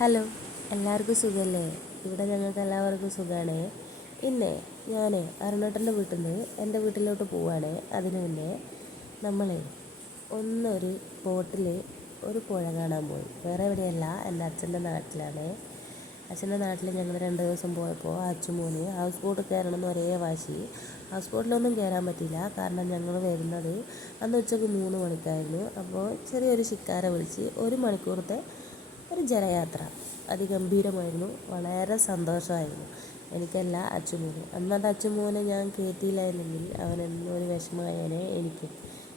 Hello, എല്ലാവർക്കും സുഖമല്ലേ? ഇവിടെ ഞങ്ങൾക്ക് എല്ലാവർക്കും സുഖമാണ്. പിന്നെ ഞാൻ അരുണേട്ടൻ്റെ വീട്ടിൽ നിന്ന് എൻ്റെ വീട്ടിലോട്ട് പോവുകയാണ്. അതിന് മുന്നേ നമ്മൾ ഒന്നൊരു ബോട്ടിൽ ഒരു പുഴ കാണാൻ പോയി. വേറെ എവിടെയല്ല, എൻ്റെ അച്ഛൻ്റെ നാട്ടിലാണ്. അച്ഛൻ്റെ നാട്ടിൽ ഞങ്ങൾ 2 ദിവസം പോയപ്പോൾ അച്ഛൻ ഹൗസ് ബോട്ട് കയറണമെന്ന് ഒരേ വാശി. ഹൗസ് ബോട്ടിലൊന്നും കയറാൻ പറ്റില്ല, കാരണം ഞങ്ങൾ വരുന്നത് അന്ന് ഉച്ചയ്ക്ക് 3 മണിക്കായിരുന്നു. അപ്പോൾ ചെറിയൊരു ശിക്കാര വിളിച്ച് 1 മണിക്കൂറത്തെ ഒരു ജലയാത്ര അതിഗംഭീരമായിരുന്നു. വളരെ സന്തോഷമായിരുന്നു എനിക്കല്ല, അച്ചുമോന്. അന്നത് അച്ചുമോനെ ഞാൻ കയറ്റിയില്ലായിരുന്നെങ്കിൽ അവൻ എന്നൊരു വിഷമമായേനെ എനിക്ക്.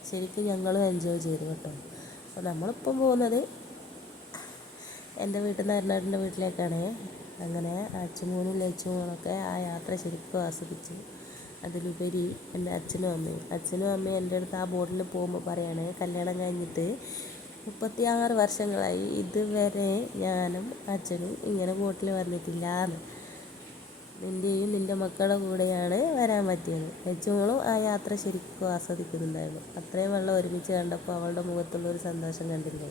ശരിക്കും ഞങ്ങളും എൻജോയ് ചെയ്തു കേട്ടോ. അപ്പോൾ നമ്മളിപ്പം പോകുന്നത് എൻ്റെ വീട്ടിൽ നിന്ന് അരുണേട്ടൻ്റെ വീട്ടിലേക്കാണ്. അങ്ങനെ അച്ചുമോനും ലച്ചുമോനൊക്കെ ആ യാത്ര ശരിക്കും ആസ്വദിച്ചു. അതിലുപരി എൻ്റെ അച്ഛനും അമ്മയും എൻ്റെ അടുത്ത് ആ ബോട്ടിൽ പോകുമ്പോൾ പറയാണ്, കല്യാണം കഴിഞ്ഞിട്ട് 36 വർഷങ്ങളായി ഇതുവരെ ഞാനും അച്ഛനും ഇങ്ങനെ ബോട്ടിൽ വന്നിട്ടില്ല എന്ന്. നിൻ്റെയും നിൻ്റെ മക്കളുടെ കൂടെയാണ് വരാൻ പറ്റിയത്. ലച്ചുമോളും ആ യാത്ര ശരിക്കും ആസ്വദിക്കുന്നുണ്ടായിരുന്നു. അത്രയും വെള്ളം ഒരുമിച്ച് കണ്ടപ്പോൾ അവളുടെ മുഖത്തുള്ളൊരു സന്തോഷം കണ്ടില്ലേ.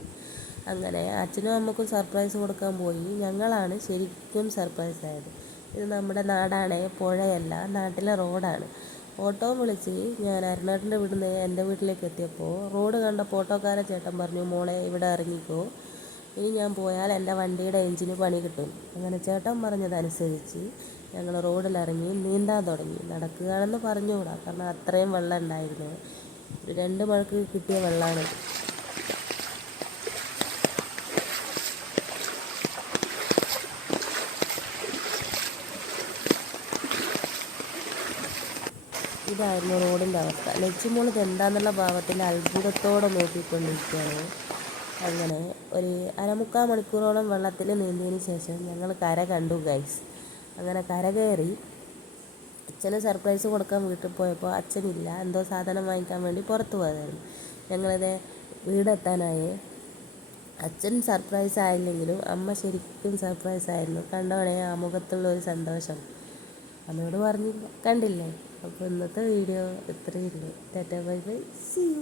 അങ്ങനെ അച്ഛനും അമ്മക്കും സർപ്രൈസ് കൊടുക്കാൻ പോയി. ഞങ്ങളാണ് ശരിക്കും സർപ്രൈസ് ആയത്. ഇത് നമ്മുടെ നാടാണ്, പുഴയല്ല, നാട്ടിലെ റോഡാണ്. ഓട്ടോ വിളിച്ച് ഞാൻ അരുണേട്ടൻ്റെ വീട്ടിൽ നിന്ന് എൻ്റെ വീട്ടിലേക്ക് എത്തിയപ്പോൾ റോഡ് കണ്ടപ്പോൾ ഓട്ടോക്കാരൻ ചേട്ടൻ പറഞ്ഞു, മോളെ ഇവിടെ ഇറങ്ങിക്കോ, ഇനി ഞാൻ പോയാൽ എൻ്റെ വണ്ടിയുടെ എഞ്ചിന് പണി കിട്ടും. അങ്ങനെ ചേട്ടൻ പറഞ്ഞതനുസരിച്ച് ഞങ്ങൾ റോഡിലിറങ്ങി നീന്താൻ തുടങ്ങി. നടക്കുകയാണെന്ന് പറഞ്ഞുകൂടാ, കാരണം അത്രയും വെള്ളം ഉണ്ടായിരുന്നു. ഒരു 2 മണിക്ക് കിട്ടിയ വെള്ളമാണ്. ഇതായിരുന്നു റോഡിൻ്റെ അവസ്ഥ. ലച്ചുമോൾ ഇതെന്താന്നുള്ള ഭാവത്തിൽ അത്ഭുതത്തോടെ നോക്കിക്കൊണ്ടിരിക്കുകയാണ്. അങ്ങനെ ഒരു 1/4 മണിക്കൂറോളം വെള്ളത്തിൽ നീന്തിയതിന് ശേഷം ഞങ്ങൾ കര കണ്ടു ഗൈസ്. അങ്ങനെ കര കയറി. അച്ഛന് സർപ്രൈസ് കൊടുക്കാൻ വീട്ടിൽ പോയപ്പോൾ അച്ഛനില്ല, എന്തോ സാധനം വാങ്ങിക്കാൻ വേണ്ടി പുറത്ത് പോയതായിരുന്നു. ഞങ്ങളിത് വീടെത്താനായി. അച്ഛൻ സർപ്രൈസ് ആയില്ലെങ്കിലും അമ്മ ശരിക്കും സർപ്രൈസ് ആയിരുന്നു. കണ്ടോണേ ആ മുഖത്തുള്ള ഒരു സന്തോഷം. അമ്മയോട് പറഞ്ഞില്ല, കണ്ടില്ലേ. അപ്പോൾ ഇന്നത്തെ വീഡിയോ ഇത്രയേ ഉള്ളൂ. Tata bye bye, see U.